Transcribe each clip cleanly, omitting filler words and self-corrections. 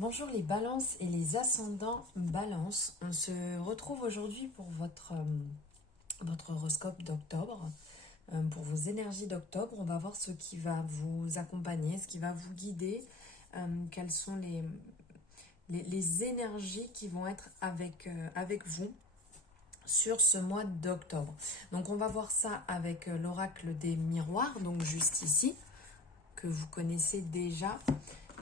Bonjour les balances et les ascendants balance. On se retrouve aujourd'hui pour votre horoscope d'octobre, pour vos énergies d'octobre. On va voir ce qui va vous accompagner, ce qui va vous guider, quelles sont les énergies qui vont être avec vous sur ce mois d'octobre. Donc on va voir ça avec l'oracle des miroirs, donc juste ici, que vous connaissez déjà.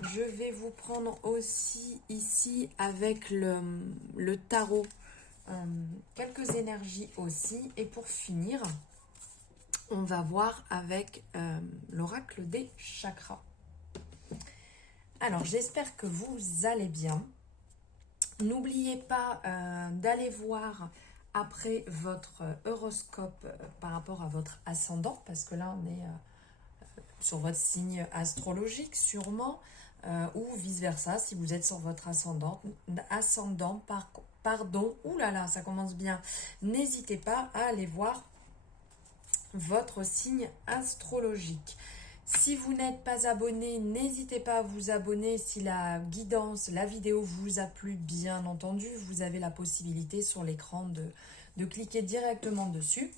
Je vais vous prendre aussi ici avec le tarot, quelques énergies aussi. Et pour finir, on va voir avec l'oracle des chakras. Alors, j'espère que vous allez bien. N'oubliez pas d'aller voir après votre horoscope par rapport à votre ascendant, parce que là, on est sur votre signe astrologique sûrement, ou vice-versa, si vous êtes sur votre pardon, ouh là là, ça commence bien. N'hésitez pas à aller voir votre signe astrologique. Si vous n'êtes pas abonné, n'hésitez pas à vous abonner. Si la guidance, la vidéo vous a plu, bien entendu, vous avez la possibilité sur l'écran de cliquer directement dessus.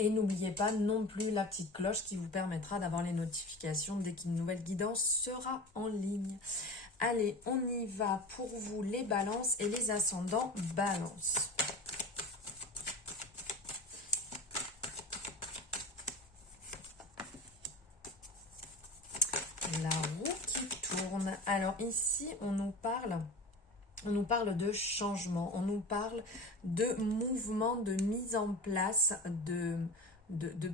Et n'oubliez pas non plus la petite cloche qui vous permettra d'avoir les notifications dès qu'une nouvelle guidance sera en ligne. Allez, on y va pour vous les balances et les ascendants balance. La roue qui tourne. Alors ici, on nous parle de changement, on nous parle de mouvement, de mise en place de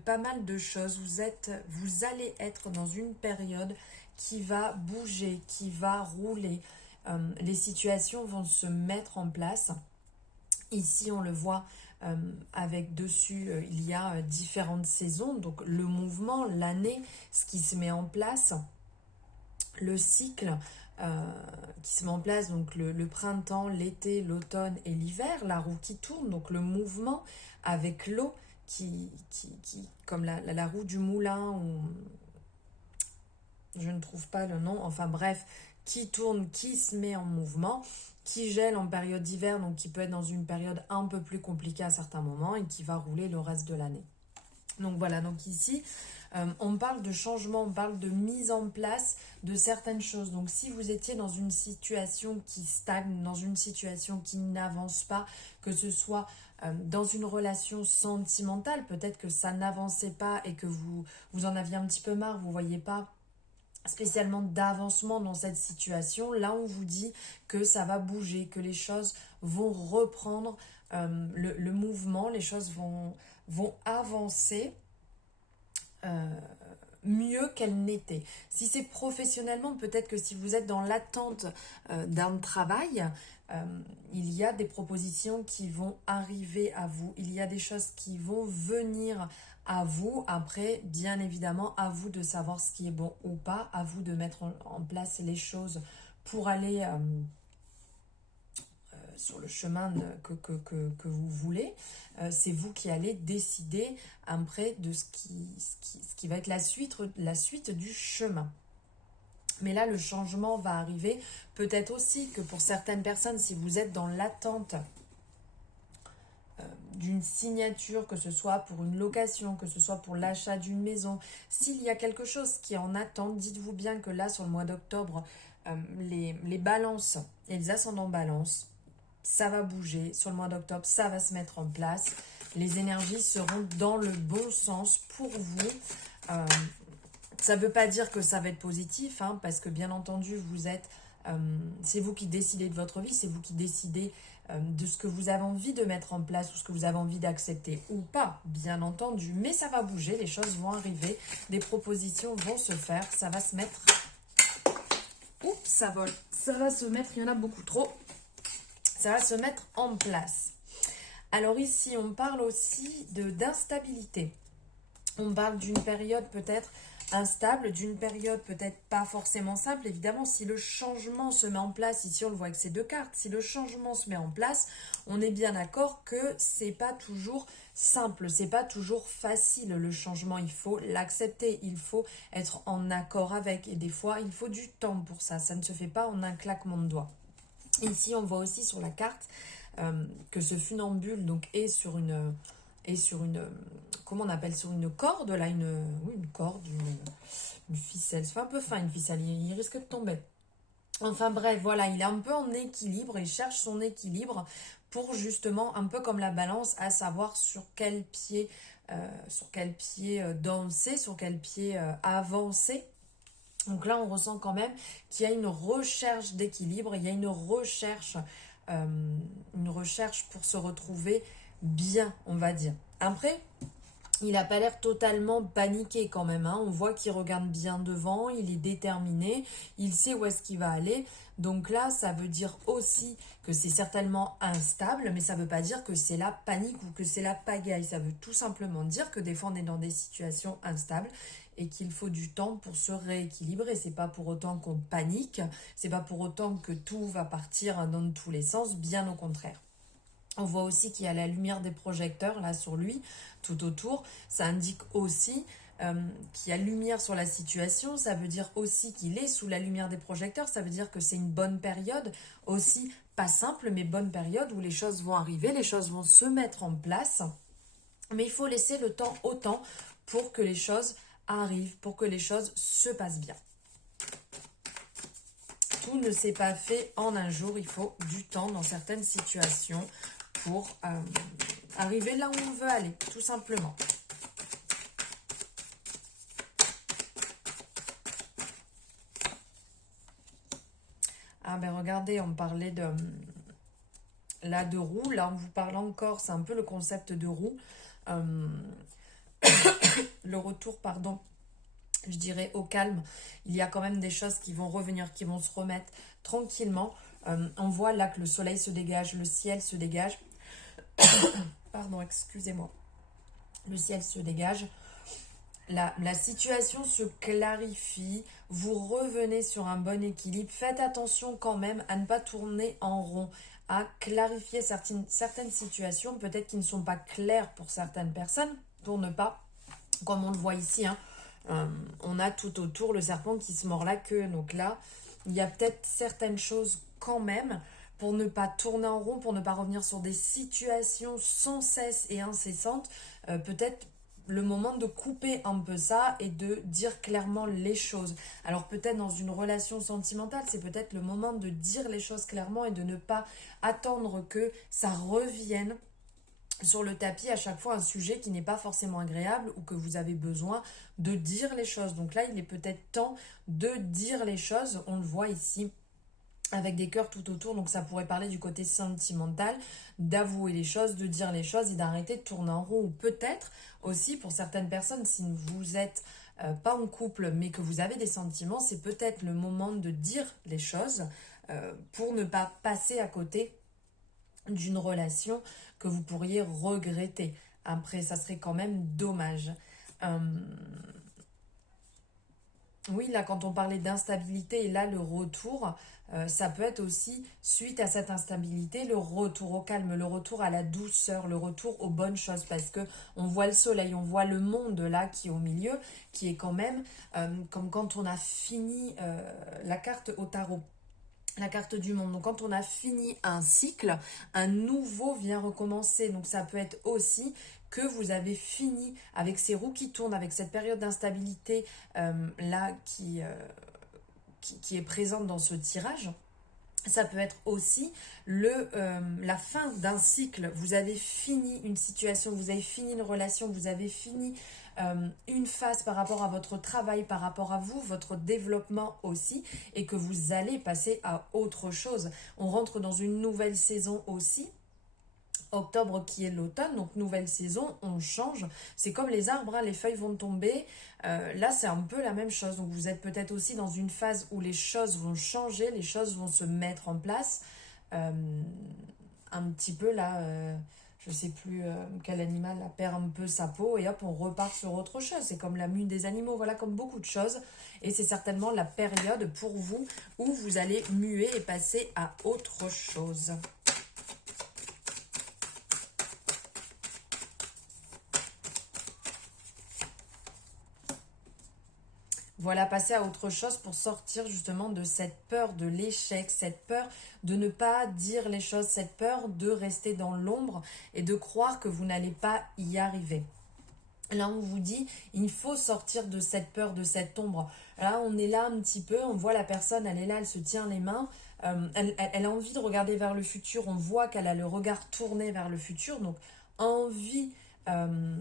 pas mal de choses. Vous allez être dans une période qui va bouger, qui va rouler. Les situations vont se mettre en place. Ici, on le voit avec dessus, il y a différentes saisons. Donc, le mouvement, l'année, ce qui se met en place, le cycle qui se met en place, donc le printemps, l'été, l'automne et l'hiver, la roue qui tourne, donc le mouvement avec l'eau qui comme la roue du moulin, ou je ne trouve pas le nom, enfin bref, qui tourne, qui se met en mouvement, qui gèle en période d'hiver, donc qui peut être dans une période un peu plus compliquée à certains moments et qui va rouler le reste de l'année. Donc voilà, donc ici, on parle de changement, on parle de mise en place de certaines choses. Donc si vous étiez dans une situation qui stagne, dans une situation qui n'avance pas, que ce soit dans une relation sentimentale, peut-être que ça n'avançait pas et que vous en aviez un petit peu marre, vous ne voyez pas spécialement d'avancement dans cette situation, là on vous dit que ça va bouger, que les choses vont reprendre le mouvement, les choses vont avancer mieux qu'elles n'étaient. Si c'est professionnellement, peut-être que si vous êtes dans l'attente d'un travail, il y a des propositions qui vont arriver à vous, il y a des choses qui vont venir à vous. Après, bien évidemment, à vous de savoir ce qui est bon ou pas, à vous de mettre en place les choses pour aller sur le chemin que vous voulez. C'est vous qui allez décider après de ce qui va être la suite du chemin. Mais là, le changement va arriver. Peut-être aussi que pour certaines personnes, si vous êtes dans l'attente d'une signature, que ce soit pour une location, que ce soit pour l'achat d'une maison, s'il y a quelque chose qui est en attente, dites-vous bien que là, sur le mois d'octobre, les balances et les ascendants balance, ça va bouger. Sur le mois d'octobre, ça va se mettre en place. Les énergies seront dans le bon sens pour vous. Ça ne veut pas dire que ça va être positif, hein, parce que bien entendu, c'est vous qui décidez de votre vie, c'est vous qui décidez de ce que vous avez envie de mettre en place ou ce que vous avez envie d'accepter ou pas, bien entendu. Mais ça va bouger, les choses vont arriver, des propositions vont se faire, ça va se mettre... Oups, ça vole. Ça va se mettre, il y en a beaucoup trop. Ça va se mettre en place. Alors ici, on parle aussi d'instabilité. On parle d'une période peut-être instable, d'une période peut-être pas forcément simple. Évidemment, si le changement se met en place, ici on le voit avec ces deux cartes, si le changement se met en place, on est bien d'accord que c'est pas toujours simple, c'est pas toujours facile le changement, il faut l'accepter, il faut être en accord avec, et des fois il faut du temps pour ça ne se fait pas en un claquement de doigts. Ici on voit aussi sur la carte que ce funambule donc est sur une comment on appelle, sur une corde là, une corde, une ficelle, c'est un peu fin une ficelle, il risque de tomber. Enfin bref, voilà, il est un peu en équilibre, il cherche son équilibre pour justement, un peu comme la balance, à savoir sur quel pied danser, sur quel pied avancer. Donc là, on ressent quand même qu'il y a une recherche d'équilibre, il y a une recherche pour se retrouver bien, on va dire. Après, il n'a pas l'air totalement paniqué quand même, hein. On voit qu'il regarde bien devant, il est déterminé, il sait où est-ce qu'il va aller. Donc là, ça veut dire aussi que c'est certainement instable, mais ça ne veut pas dire que c'est la panique ou que c'est la pagaille. Ça veut tout simplement dire que des fois, on est dans des situations instables et qu'il faut du temps pour se rééquilibrer. C'est pas pour autant qu'on panique, c'est pas pour autant que tout va partir dans tous les sens, bien au contraire. On voit aussi qu'il y a la lumière des projecteurs là sur lui, tout autour. Ça indique aussi qu'il y a lumière sur la situation. Ça veut dire aussi qu'il est sous la lumière des projecteurs. Ça veut dire que c'est une bonne période aussi, pas simple, mais bonne période où les choses vont arriver, les choses vont se mettre en place. Mais il faut laisser le temps au temps pour que les choses arrivent, pour que les choses se passent bien. Tout ne s'est pas fait en un jour. Il faut du temps dans certaines situations pour arriver là où on veut aller, tout simplement. Ah ben regardez, on parlait de roue, là on vous parle encore, c'est un peu le concept de roue. Le retour, pardon, je dirais au calme. Il y a quand même des choses qui vont revenir, qui vont se remettre tranquillement. On voit là que le soleil se dégage, le ciel se dégage. Pardon, excusez-moi. Le ciel se dégage. La situation se clarifie. Vous revenez sur un bon équilibre. Faites attention quand même à ne pas tourner en rond, à clarifier certaines situations, peut-être qui ne sont pas claires pour certaines personnes, pour ne pas, comme on le voit ici, hein, on a tout autour le serpent qui se mord la queue. Donc là, il y a peut-être certaines choses quand même pour ne pas tourner en rond, pour ne pas revenir sur des situations sans cesse et incessantes. Peut-être le moment de couper un peu ça et de dire clairement les choses. Alors peut-être dans une relation sentimentale, c'est peut-être le moment de dire les choses clairement et de ne pas attendre que ça revienne sur le tapis à chaque fois un sujet qui n'est pas forcément agréable ou que vous avez besoin de dire les choses. Donc là, il est peut-être temps de dire les choses. On le voit ici avec des cœurs tout autour, donc ça pourrait parler du côté sentimental, d'avouer les choses, de dire les choses et d'arrêter de tourner en rond. Ou peut-être aussi pour certaines personnes, si vous êtes pas en couple mais que vous avez des sentiments, c'est peut-être le moment de dire les choses pour ne pas passer à côté d'une relation que vous pourriez regretter. Après, ça serait quand même dommage. Oui, là, quand on parlait d'instabilité, et là, le retour, ça peut être aussi, suite à cette instabilité, le retour au calme, le retour à la douceur, le retour aux bonnes choses, parce que on voit le soleil, on voit le monde là qui est au milieu, qui est quand même comme quand on a fini la carte au tarot. La carte du monde. Donc quand on a fini un cycle, un nouveau vient recommencer. Donc ça peut être aussi que vous avez fini avec ces roues qui tournent, avec cette période d'instabilité là qui est présente dans ce tirage. Ça peut être aussi la fin d'un cycle. Vous avez fini une situation, vous avez fini une relation, vous avez fini une phase par rapport à votre travail, par rapport à vous, votre développement aussi, et que vous allez passer à autre chose. On rentre dans une nouvelle saison aussi. Octobre qui est l'automne, donc nouvelle saison, on change. C'est comme les arbres, hein, les feuilles vont tomber. Là, c'est un peu la même chose. Donc vous êtes peut-être aussi dans une phase où les choses vont changer, les choses vont se mettre en place. Un petit peu là, je sais plus quel animal là, perd un peu sa peau et hop, on repart sur autre chose. C'est comme la mue des animaux, voilà, comme beaucoup de choses. Et c'est certainement la période pour vous où vous allez muer et passer à autre chose. Voilà, passer à autre chose pour sortir justement de cette peur de l'échec, cette peur de ne pas dire les choses, cette peur de rester dans l'ombre et de croire que vous n'allez pas y arriver. Là, on vous dit, il faut sortir de cette peur, de cette ombre. Là, on est là un petit peu, on voit la personne, elle est là, elle se tient les mains, elle a envie de regarder vers le futur, on voit qu'elle a le regard tourné vers le futur, donc envie, euh,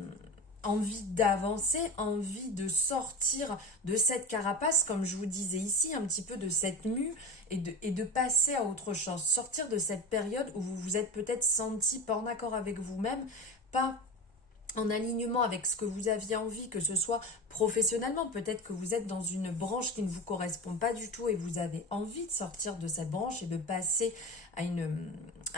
envie d'avancer, envie de sortir de cette carapace, comme je vous disais ici, un petit peu de cette mue, et de passer à autre chose, sortir de cette période où vous vous êtes peut-être senti pas en accord avec vous-même, pas en alignement avec ce que vous aviez envie, que ce soit professionnellement. Peut-être que vous êtes dans une branche qui ne vous correspond pas du tout et vous avez envie de sortir de cette branche et de passer à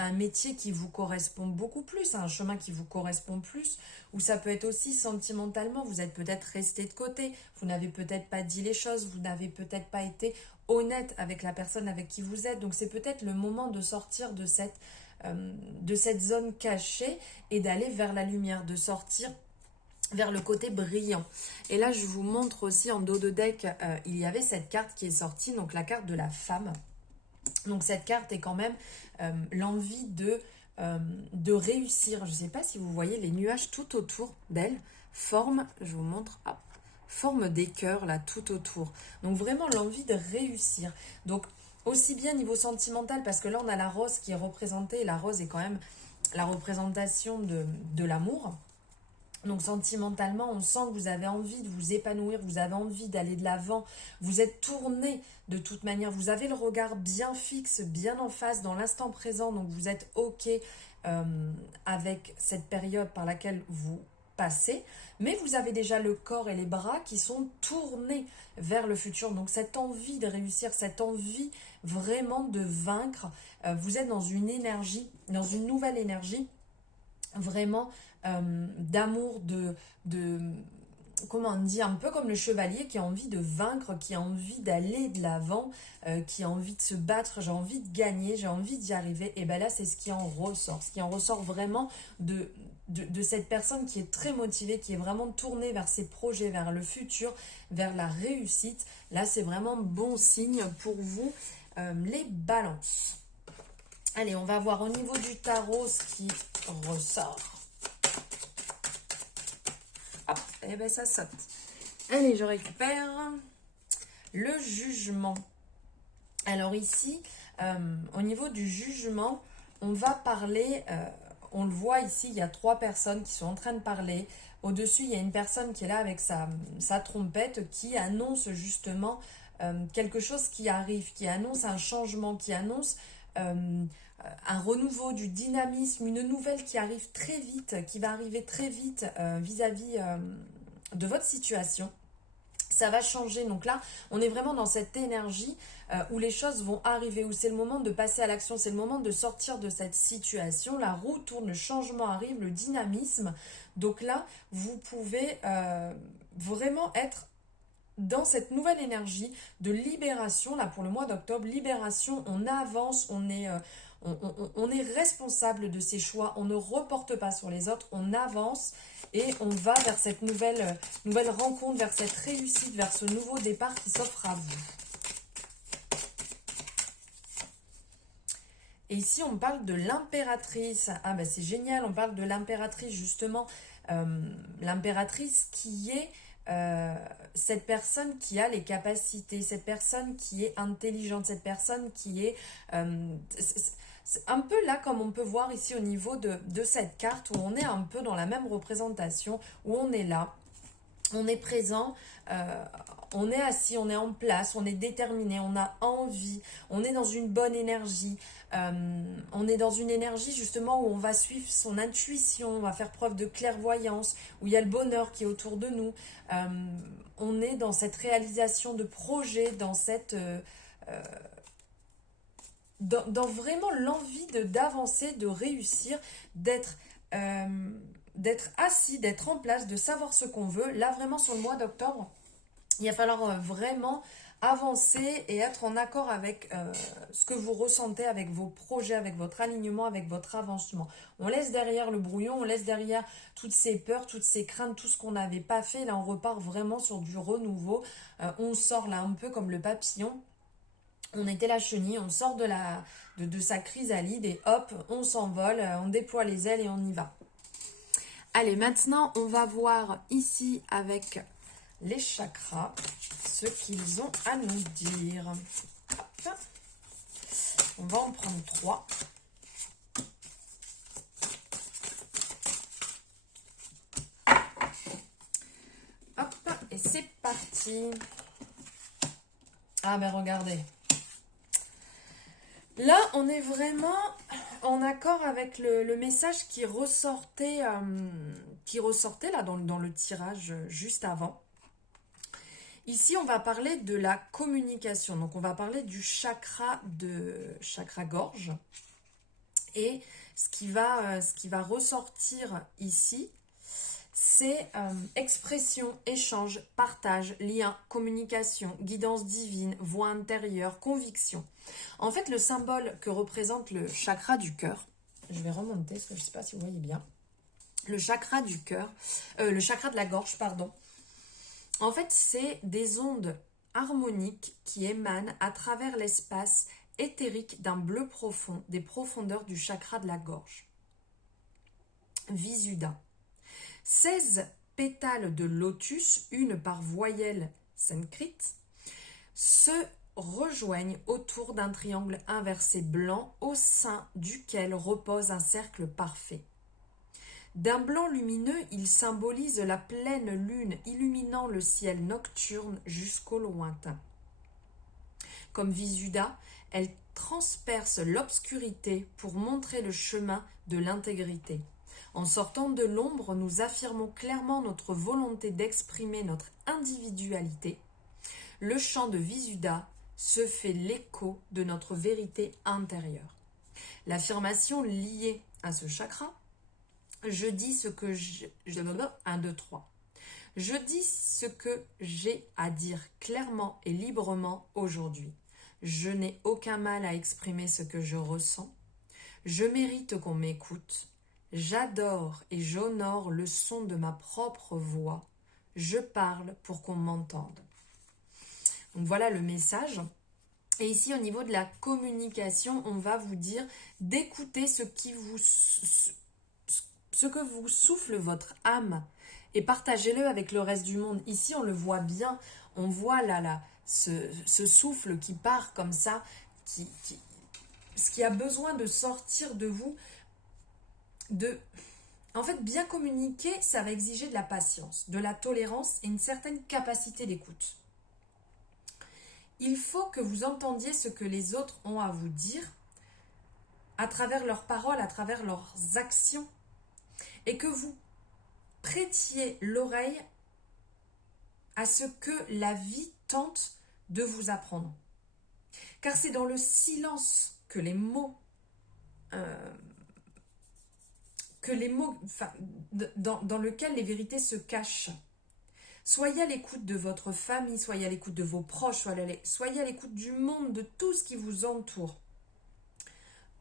un métier qui vous correspond beaucoup plus, à un chemin qui vous correspond plus, ou ça peut être aussi sentimentalement, vous êtes peut-être resté de côté, vous n'avez peut-être pas dit les choses, vous n'avez peut-être pas été honnête avec la personne avec qui vous êtes, donc c'est peut-être le moment de sortir de cette zone cachée et d'aller vers la lumière, de sortir vers le côté brillant. Et là, je vous montre aussi en dos de deck, il y avait cette carte qui est sortie, donc la carte de la femme. Donc cette carte est quand même l'envie de réussir. Je ne sais pas si vous voyez les nuages tout autour d'elle, forme, je vous montre, forme des cœurs là tout autour. Donc vraiment l'envie de réussir. Donc aussi bien niveau sentimental, parce que là on a la rose qui est représentée, et la rose est quand même la représentation de l'amour. Donc sentimentalement, on sent que vous avez envie de vous épanouir, vous avez envie d'aller de l'avant, vous êtes tourné de toute manière, vous avez le regard bien fixe, bien en face, dans l'instant présent, donc vous êtes OK avec cette période par laquelle vous passez, mais vous avez déjà le corps et les bras qui sont tournés vers le futur, donc cette envie de réussir, cette envie vraiment de vaincre, vous êtes dans une énergie, dans une nouvelle énergie, vraiment d'amour, de comment on dit, un peu comme le chevalier qui a envie de vaincre, qui a envie d'aller de l'avant, qui a envie de se battre, j'ai envie de gagner, j'ai envie d'y arriver. Et bien là, c'est ce qui en ressort. Ce qui en ressort vraiment de cette personne qui est très motivée, qui est vraiment tournée vers ses projets, vers le futur, vers la réussite. Là, c'est vraiment bon signe pour vous, les balances. Allez, on va voir au niveau du tarot ce qui ressort. Hop, et ben ça saute. Allez, je récupère le jugement. Alors ici, au niveau du jugement, on va parler, on le voit ici, il y a 3 personnes qui sont en train de parler. Au-dessus, il y a une personne qui est là avec sa trompette qui annonce justement quelque chose qui arrive, qui annonce un changement, qui annonce un renouveau, du dynamisme, une nouvelle qui arrive très vite, qui va arriver très vite vis-à-vis de votre situation. Ça va changer. Donc là, on est vraiment dans cette énergie où les choses vont arriver, où c'est le moment de passer à l'action, c'est le moment de sortir de cette situation. La roue tourne, le changement arrive, le dynamisme. Donc là, vous pouvez vraiment être dans cette nouvelle énergie de libération, là pour le mois d'octobre, libération, on avance, on est responsable de ses choix, on ne reporte pas sur les autres, on avance et on va vers cette nouvelle rencontre, vers cette réussite, vers ce nouveau départ qui s'offre à vous. Et ici, on parle de l'impératrice. Ah ben c'est génial, on parle de l'impératrice justement. L'impératrice qui est cette personne qui a les capacités, cette personne qui est intelligente, cette personne qui est... c'est un peu là comme on peut voir ici au niveau de cette carte où on est un peu dans la même représentation, où on est là, on est présent, on est assis, on est en place, on est déterminé, on a envie, on est dans une bonne énergie, on est dans une énergie justement où on va suivre son intuition, on va faire preuve de clairvoyance, où il y a le bonheur qui est autour de nous, on est dans cette réalisation de projet, dans cette... dans vraiment l'envie d'avancer, de réussir, d'être d'être assis, d'être en place, de savoir ce qu'on veut. Là, vraiment, sur le mois d'octobre, il va falloir vraiment avancer et être en accord avec ce que vous ressentez, avec vos projets, avec votre alignement, avec votre avancement. On laisse derrière le brouillon, on laisse derrière toutes ces peurs, toutes ces craintes, tout ce qu'on n'avait pas fait. Là, on repart vraiment sur du renouveau. On sort là un peu comme le papillon. On était la chenille, on sort de sa chrysalide et hop, on s'envole, on déploie les ailes et on y va. Allez, maintenant, on va voir ici avec les chakras ce qu'ils ont à nous dire. Hop. On va en prendre 3. Hop, et c'est parti. Ah ben regardez. Là, on est vraiment en accord avec le message qui ressortait là dans le tirage juste avant. Ici, on va parler de la communication. Donc, on va parler du chakra gorge. Et ce qui va ressortir ici, c'est expression, échange, partage, lien, communication, guidance divine, voix intérieure, conviction. En fait, le symbole que représente le chakra du cœur, je vais remonter parce que je ne sais pas si vous voyez bien, le chakra du cœur, le chakra de la gorge, pardon. En fait, c'est des ondes harmoniques qui émanent à travers l'espace éthérique d'un bleu profond, des profondeurs du chakra de la gorge. Visuddha. 16 pétales de lotus, une par voyelle sanskrit, se rejoignent autour d'un triangle inversé blanc au sein duquel repose un cercle parfait. D'un blanc lumineux, il symbolise la pleine lune illuminant le ciel nocturne jusqu'au lointain. Comme Visuddha, elle transperce l'obscurité pour montrer le chemin de l'intégrité. En sortant de l'ombre, nous affirmons clairement notre volonté d'exprimer notre individualité. Le chant de Visuddha se fait l'écho de notre vérité intérieure. L'affirmation liée à ce chakra, je dis ce que je 1, 2, 3. Je dis ce que j'ai à dire clairement et librement aujourd'hui. Je n'ai aucun mal à exprimer ce que je ressens. Je mérite qu'on m'écoute. J'adore et j'honore le son de ma propre voix. Je parle pour qu'on m'entende. Donc voilà le message. Et ici, au niveau de la communication, on va vous dire d'écouter ce que vous souffle votre âme et partagez-le avec le reste du monde. Ici, on le voit bien. On voit là ce souffle qui part comme ça, ce qui a besoin de sortir de vous. En fait, bien communiquer, ça va exiger de la patience, de la tolérance et une certaine capacité d'écoute. Il faut que vous entendiez ce que les autres ont à vous dire à travers leurs paroles, à travers leurs actions, et que vous prêtiez l'oreille à ce que la vie tente de vous apprendre. Car c'est dans le silence que les mots, dans lequel les vérités se cachent. Soyez à l'écoute de votre famille, soyez à l'écoute de vos proches, soyez à l'écoute du monde, de tout ce qui vous entoure.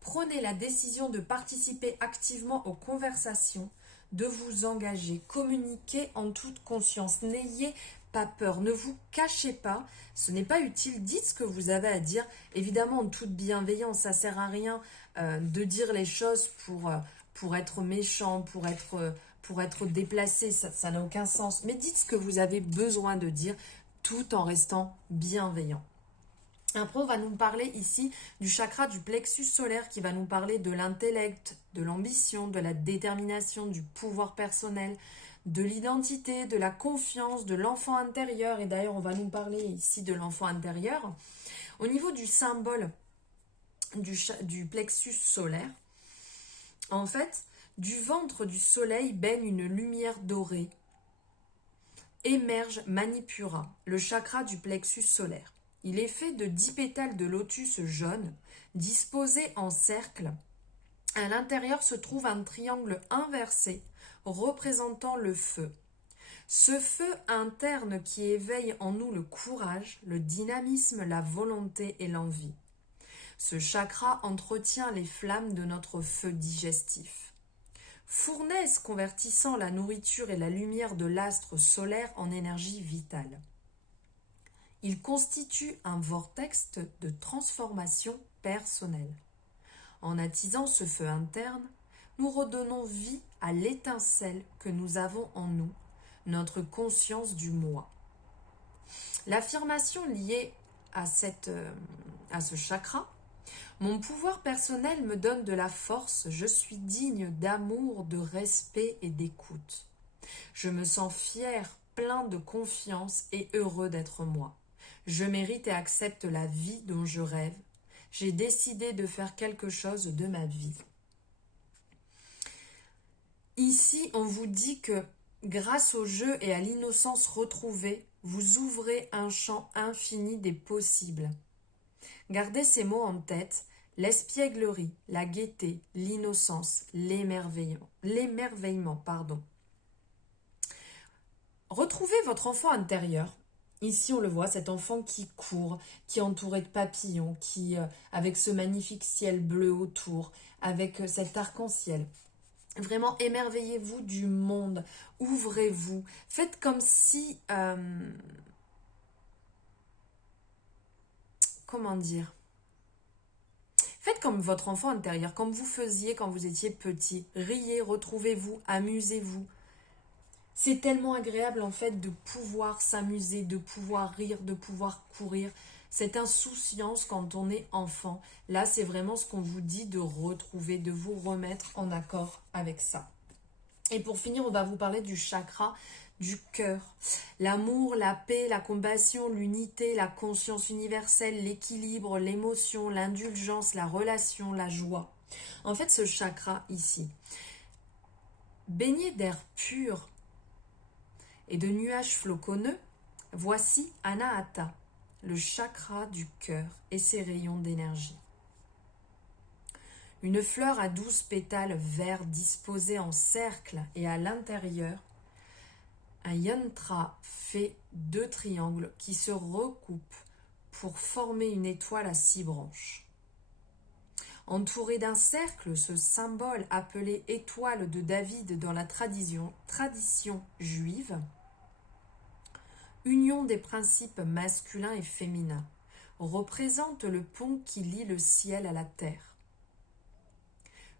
Prenez la décision de participer activement aux conversations, de vous engager, communiquez en toute conscience, n'ayez pas peur, ne vous cachez pas, ce n'est pas utile, dites ce que vous avez à dire, évidemment en toute bienveillance, ça ne sert à rien de dire les choses pour être méchant, pour être déplacé, ça n'a aucun sens, mais dites ce que vous avez besoin de dire tout en restant bienveillant. Après, on va nous parler ici du chakra du plexus solaire qui va nous parler de l'intellect, de l'ambition, de la détermination, du pouvoir personnel, de l'identité, de la confiance, de l'enfant intérieur. Et d'ailleurs, on va nous parler ici de l'enfant intérieur. Au niveau du symbole du plexus solaire, en fait, du ventre du soleil baigne une lumière dorée. Émerge Manipura, le chakra du plexus solaire. Il est fait de 10 pétales de lotus jaune, disposés en cercle, À l'intérieur se trouve un triangle inversé représentant le feu. Ce feu interne qui éveille en nous le courage, le dynamisme, la volonté et l'envie. Ce chakra entretient les flammes de notre feu digestif. Fournaise convertissant la nourriture et la lumière de l'astre solaire en énergie vitale. Il constitue un vortex de transformation personnelle. En attisant ce feu interne, nous redonnons vie à l'étincelle que nous avons en nous, notre conscience du moi. L'affirmation liée à ce chakra: mon pouvoir personnel me donne de la force, je suis digne d'amour, de respect et d'écoute. Je me sens fier, plein de confiance et heureux d'être moi. Je mérite et accepte la vie dont je rêve. J'ai décidé de faire quelque chose de ma vie. Ici, on vous dit que grâce au jeu et à l'innocence retrouvée, vous ouvrez un champ infini des possibles. Gardez ces mots en tête: l'espièglerie, la gaieté, l'innocence, l'émerveillement. Retrouvez votre enfant intérieur. Ici, on le voit, cet enfant qui court, qui est entouré de papillons, avec ce magnifique ciel bleu autour, avec cet arc-en-ciel. Vraiment, émerveillez-vous du monde, ouvrez-vous, faites comme si... comment dire? Faites comme votre enfant intérieur, comme vous faisiez quand vous étiez petit. Riez, retrouvez-vous, amusez-vous. C'est tellement agréable en fait de pouvoir s'amuser, de pouvoir rire, de pouvoir courir. Cette insouciance quand on est enfant, là c'est vraiment ce qu'on vous dit de retrouver, de vous remettre en accord avec ça. Et pour finir, on va vous parler du chakra du cœur. L'amour, la paix, la compassion, l'unité, la conscience universelle, l'équilibre, l'émotion, l'indulgence, la relation, la joie. En fait, ce chakra ici, baigné d'air pur et de nuages floconneux, voici Anahata, le chakra du cœur et ses rayons d'énergie. Une fleur à 12 pétales verts disposés en cercle et à l'intérieur, un yantra fait 2 triangles qui se recoupent pour former une étoile à 6 branches. Entouré d'un cercle, ce symbole appelé étoile de David dans la tradition juive, union des principes masculins et féminins, représente le pont qui lie le ciel à la terre.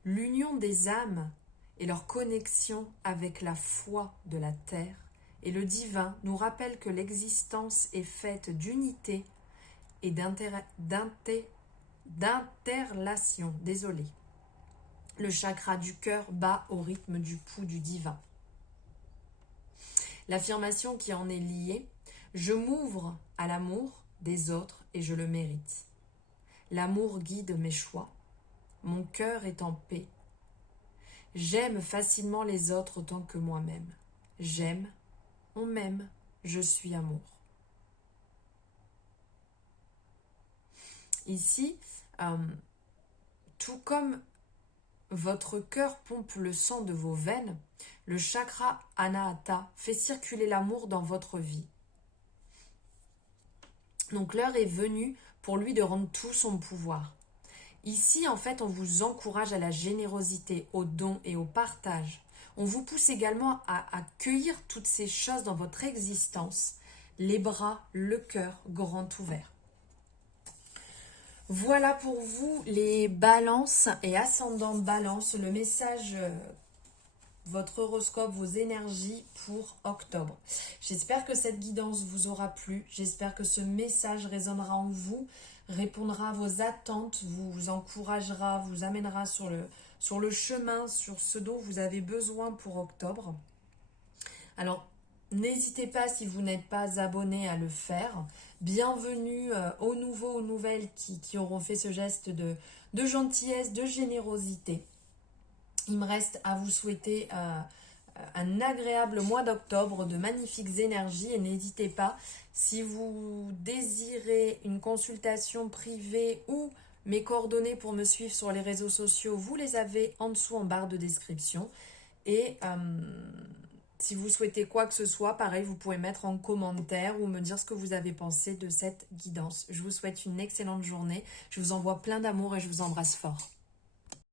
L'union des âmes et leur connexion avec la foi de la terre et le divin nous rappelle que l'existence est faite d'unité et d'interrelation. Le chakra du cœur bat au rythme du pouls du divin. L'affirmation qui en est liée: je m'ouvre à l'amour des autres et je le mérite. L'amour guide mes choix. Mon cœur est en paix. J'aime facilement les autres autant que moi-même. J'aime, on m'aime, je suis amour. Ici, tout comme votre cœur pompe le sang de vos veines, le chakra Anahata fait circuler l'amour dans votre vie. Donc l'heure est venue pour lui de rendre tout son pouvoir. Ici, en fait, on vous encourage à la générosité, au don et au partage. On vous pousse également à accueillir toutes ces choses dans votre existence, les bras, le cœur grand ouvert. Voilà pour vous les balances et ascendant balance, le message, votre horoscope, vos énergies pour octobre. J'espère que cette guidance vous aura plu, j'espère que ce message résonnera en vous, répondra à vos attentes, vous encouragera, vous amènera sur le chemin, sur ce dont vous avez besoin pour octobre. Alors, n'hésitez pas, si vous n'êtes pas abonné, à le faire. Bienvenue aux nouveaux, aux nouvelles qui auront fait ce geste de gentillesse, de générosité. Il me reste à vous souhaiter un agréable mois d'octobre, de magnifiques énergies, et n'hésitez pas, si vous désirez une consultation privée ou Mes coordonnées pour me suivre sur les réseaux sociaux, vous les avez en dessous en barre de description. Et si vous souhaitez quoi que ce soit, pareil, vous pouvez mettre en commentaire ou me dire ce que vous avez pensé de cette guidance. Je vous souhaite une excellente journée. Je vous envoie plein d'amour et je vous embrasse fort.